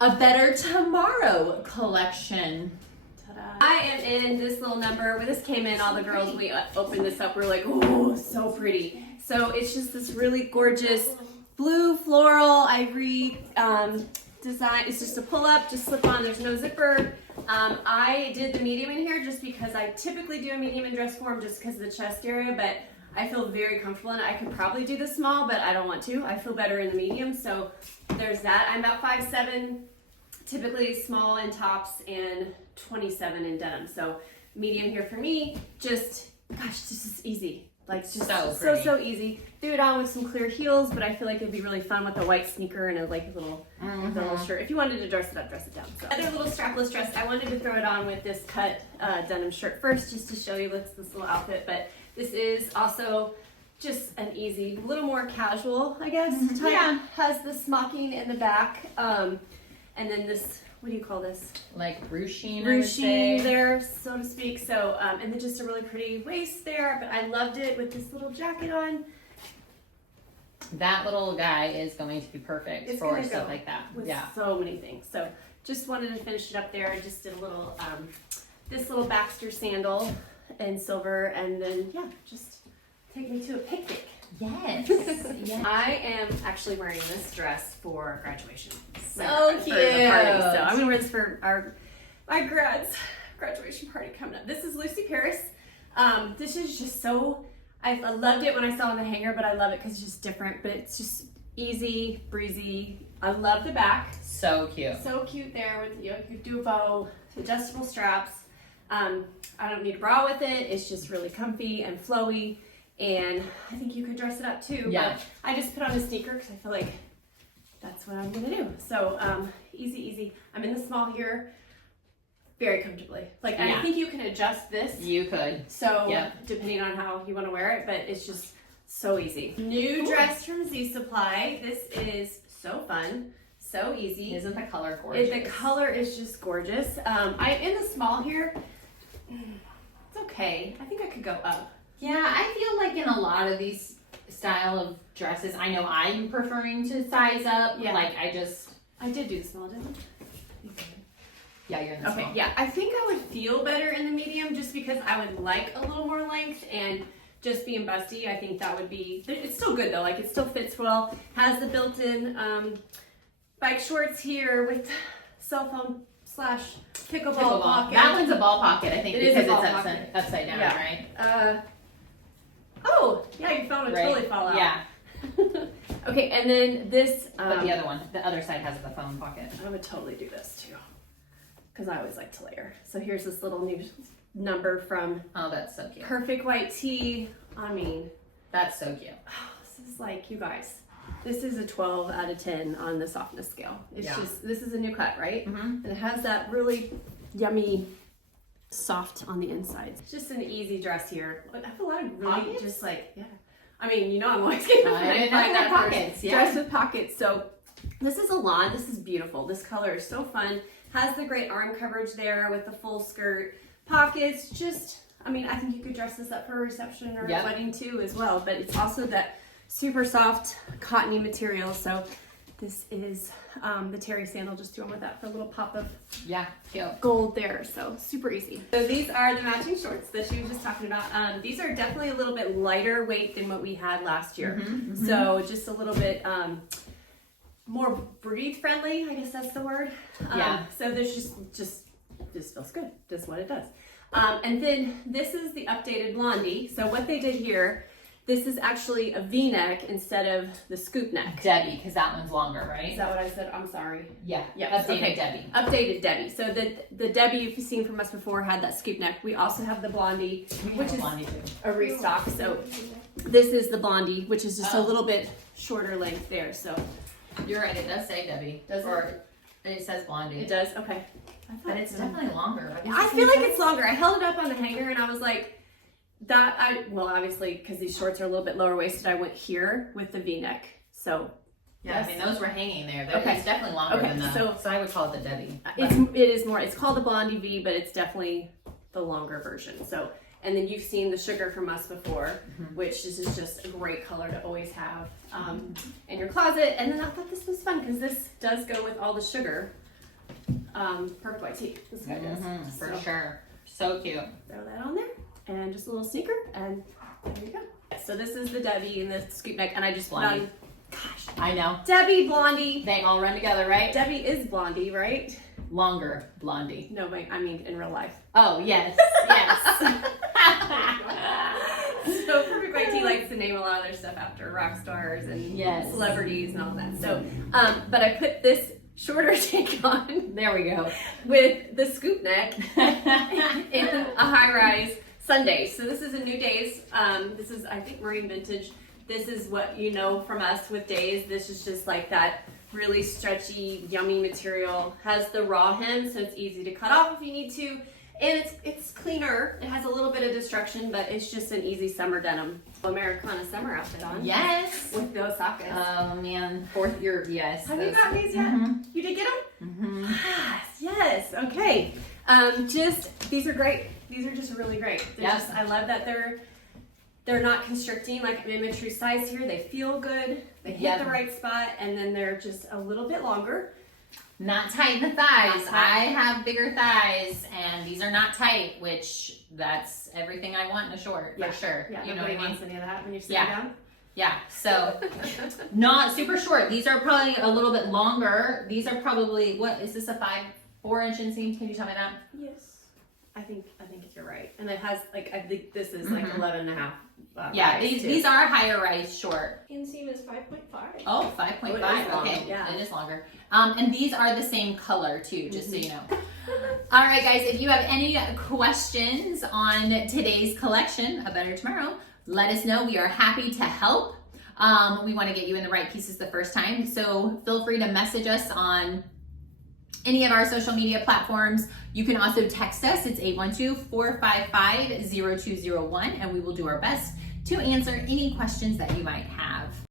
a Better Tomorrow collection. I am in this little number. When this came in, all the girls, we opened this up, we're like, oh, so pretty. So it's just this really gorgeous blue floral ivory design. It's just a pull up, just slip on, there's no zipper. I did the medium in here just because I typically do a medium in dress form just because of the chest area, but I feel very comfortable in it. I could probably do the small, but I don't want to. I feel better in the medium, so there's that. I'm about 5'7", typically small in tops and 27 in denim. So medium here for me, just, gosh, this is easy. Like just so easy. Threw it on with some clear heels, but I feel like it'd be really fun with a white sneaker and a little shirt. If you wanted to dress it up, dress it down. So another little strapless dress. I wanted to throw it on with this cut denim shirt first, just to show you this little outfit. But this is also just an easy, little more casual, I guess. Type. Yeah. Has the smocking in the back, and then this. What do you call this? Like ruching, ruching there, so to speak. So, and then just a really pretty waist there, but I loved it with this little jacket on. That little guy is going to be perfect for stuff like that. With so many things. So just wanted to finish it up there. I just did a little, this little Baxter sandal in silver, and then, yeah, just take me to a picnic. Yes. Yes. I am actually wearing this dress for graduation. So cute. For the party. So I'm gonna wear this for my graduation party coming up. This is Lucy Paris. This is just so, I loved it when I saw it on the hanger, but I love it because it's just different, but it's just easy, breezy. I love the back. So cute. So cute there with, you could do a bow, adjustable straps. I don't need a bra with it. It's just really comfy and flowy. And I think you could dress it up too. Yeah. But I just put on a sneaker because I feel like that's what I'm gonna do. So easy. I'm in the small here, very comfortably. Like I think you can adjust this. You could. So depending on how you want to wear it, but it's just so easy. New dress from Z Supply. This is so fun, so easy. Isn't the color gorgeous? The color is just gorgeous. I'm in the small here. It's okay. I think I could go up. Yeah, I feel like in a lot of these style of dresses, I know I'm preferring to size up. Yeah. Like I did do the small, didn't I? Yeah, you're in the small. Okay, yeah. I think I would feel better in the medium just because I would like a little more length, and just being busty, I think that would be, it's still good though. Like it still fits well. Has the built-in bike shorts here with cell phone / pickleball pocket. That one's a ball pocket, I think, it because it's upside down, right? Oh, yeah, your phone would totally fall out. Yeah. Okay, and then this. But the other one, the other side has the phone pocket. I would totally do this too, because I always like to layer. So here's this little new number from. Oh, that's so cute. Perfect white tee. I mean, that's so cute. Oh, this is like, you guys. This is a 12 out of 10 on the softness scale. It's just, this is a new cut, right? And it has that really yummy soft on the inside. It's just an easy dress here. I have a lot of really pockets? Just like, I mean, you know, I'm always going to find that pockets. Dress with pockets. So this is a lawn. This is beautiful. This color is so fun. Has the great arm coverage there with the full skirt. Pockets, just, I mean, I think you could dress this up for a reception or a wedding too as well, but it's also that super soft cottony material. So this is the terry sandal, just thrown with that for a little pop of gold there. So super easy. So these are the matching shorts that she was just talking about. These are definitely a little bit lighter weight than what we had last year. So just a little bit more breathe friendly, I guess that's the word. So there's just feels good, just what it does. And then this is the updated blondie. So what they did here, this is actually a V-neck instead of the scoop neck. Debbie, because that one's longer, right? Is that what I said? I'm sorry. Yeah. Updated Debbie. Updated Debbie. So the Debbie you've seen from us before had that scoop neck. We also have the blondie, which is a restock. So this is the blondie, which is just a little bit shorter length there. So you're right. It does say Debbie. It says blondie. It does. Okay. But it's definitely longer. I feel like it's longer. I held it up on the hanger and I was like, well, obviously, because these shorts are a little bit lower waisted, I went here with the V-neck. So, I mean, those were hanging there. It's definitely longer than that. So I would call it the Debbie. It is more, it's called the Blondie V, but it's definitely the longer version. So, and then you've seen the sugar from us before, which this is just a great color to always have in your closet. And then I thought this was fun because this does go with all the sugar. perfect white tee. This guy does. For sure. So cute. Throw that on there, and just a little sneaker, and there you go. So this is the Debbie in the scoop neck, and I just put on, gosh, I know. Debbie Blondie. They all run together, right? Debbie is Blondie, right? Longer Blondie. No, I mean in real life. Oh, yes. Yes. So Perfect White Tee likes to name a lot of their stuff after rock stars and celebrities and all that. So, but I put this shorter take on. There we go. With the scoop neck in a high-rise Sunday. So this is a New Days. This is, I think, Marine Vintage. This is what you know from us with Days. This is just like that really stretchy, yummy material. Has the raw hem, so it's easy to cut off if you need to. And it's cleaner. It has a little bit of destruction, but it's just an easy summer denim. Americana summer outfit on. Yes. With those sockets. Oh man, fourth year, yes. Have you got these yet? You did get them? Yes. Okay. These are great. These are just really great. I love that they're not constricting. Like I'm in my true size here. They feel good. They hit the right spot, and then they're just a little bit longer. Not tight in the thighs. I have bigger thighs, and these are not tight, which that's everything I want in a short, for sure. Yeah, you know what I mean? Wants any of that when you're sitting down. Yeah, so not super short. These are probably a little bit longer. These are probably, what, is this a 4-inch inseam? Can you tell me that? Yes. I think you're right. And it has, like, I think this is like 11 and a half. Yeah, these are higher rise short. Inseam is 5.5. Oh, 5.5. Okay, yeah. It is longer. And these are the same color too, just so you know. All right, guys, if you have any questions on today's collection, A Better Tomorrow, let us know. We are happy to help. We want to get you in the right pieces the first time. So feel free to message us on any of our social media platforms. You can also text us. It's 812-455-0201, and we will do our best to answer any questions that you might have.